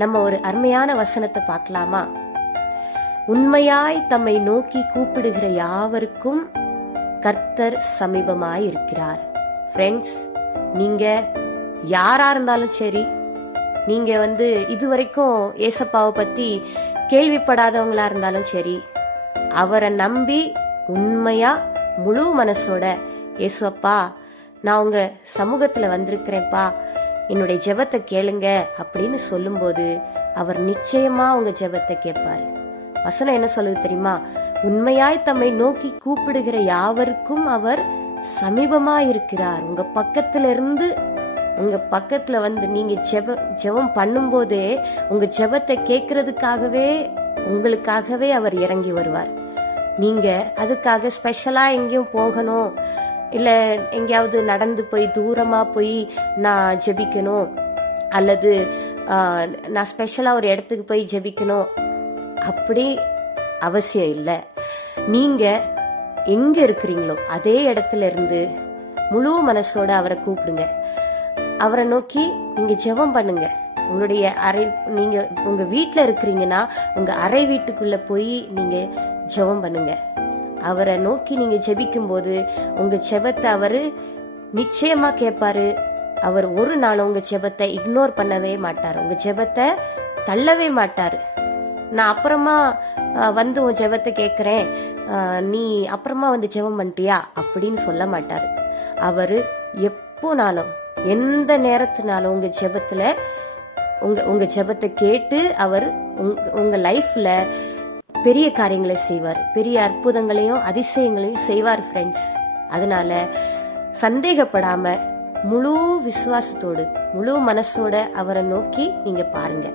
நம்ம ஒரு அருமையான வசனத்தை பார்க்கலாமா? உண்மையாய் தம்மை நோக்கி கூப்பிடுகிற யாவருக்கும் கர்த்தர் சமீபமாய் இருக்கிறார். ஃப்ரெண்ட்ஸ், நீங்க யாரா இருந்தாலும் சரி, நீங்க இதுவரைக்கும் ஏசப்பாவை பத்தி கேள்விப்படாதவங்களா இருந்தாலும் சரி, அவரை நம்பி உண்மையா முழு மனசோட ஏசுப்பா நான் உங்க சமூகத்துல வந்திருக்கிறேன்ப்பா, என்னுடைய ஜெபத்தை கேளுங்க அப்படின்னு சொல்லும்போது அவர் நிச்சயமா உங்க ஜெபத்தை கேட்பாரு. வசனம் என்ன சொல்லுது தெரியுமா? உண்மையாய் தம்மை நோக்கி கூப்பிடுகிற யாவருக்கும் அவர் சமீபமா இருக்கிறார். உங்க பக்கத்துல இருந்து, உங்க பக்கத்துல நீங்க ஜெபம் பண்ணும் போதே உங்க ஜெபத்தை கேட்கறதுக்காகவே உங்களுக்காகவே அவர் இறங்கி வருவார். நீங்க அதுக்காக ஸ்பெஷலா எங்கேயும் போகணும், இல்ல எங்கேயாவது நடந்து போய் தூரமா போய் நான் ஜெபிக்கணும், அல்லது நான் ஸ்பெஷலா ஒரு இடத்துக்கு போய் ஜெபிக்கணும் அப்படி அவசியம் இல்லை. நீங்க எங்க இருக்கிறீங்களோ அதே இடத்துல இருந்து முழு மனசோட அவரை கூப்பிடுங்க. அவரை நோக்கி நீங்க ஜெபம் பண்ணுங்க. உங்களுடைய நீங்க உங்க வீட்டுல இருக்கிறீங்கன்னா உங்க அறை வீட்டுக்குள்ள போய் நீங்க ஜெபம் பண்ணுங்க. அவரை நோக்கி நீங்க ஜெபிக்கும் போது உங்க ஜெபத்தை அவரு நிச்சயமா கேட்பாரு. அவர் ஒரு நாள் உங்க ஜெபத்தை இக்னோர் பண்ணவே மாட்டாரு, உங்க ஜெபத்தை தள்ளவே மாட்டாரு. நான் அப்புறமா உன் ஜெபத்தை கேட்கிறேன், நீ அப்புறமா ஜெபம் பண்ணிட்டியா அப்படின்னு சொல்ல மாட்டாரு. அவரு எப்போனாலும் எந்த நேரத்தினாலும் உங்க ஜெபத்துல உங்க ஜெபத்தை கேட்டு அவர் உங்க லைஃப்ல பெரிய காரியங்களை செய்வார், பெரிய அற்புதங்களையும் அதிசயங்களையும் செய்வார். ஃப்ரெண்ட்ஸ், அதனால சந்தேகப்படாம முழு விசுவாசத்தோடு முழு மனசோட அவரை நோக்கி நீங்க பாருங்க.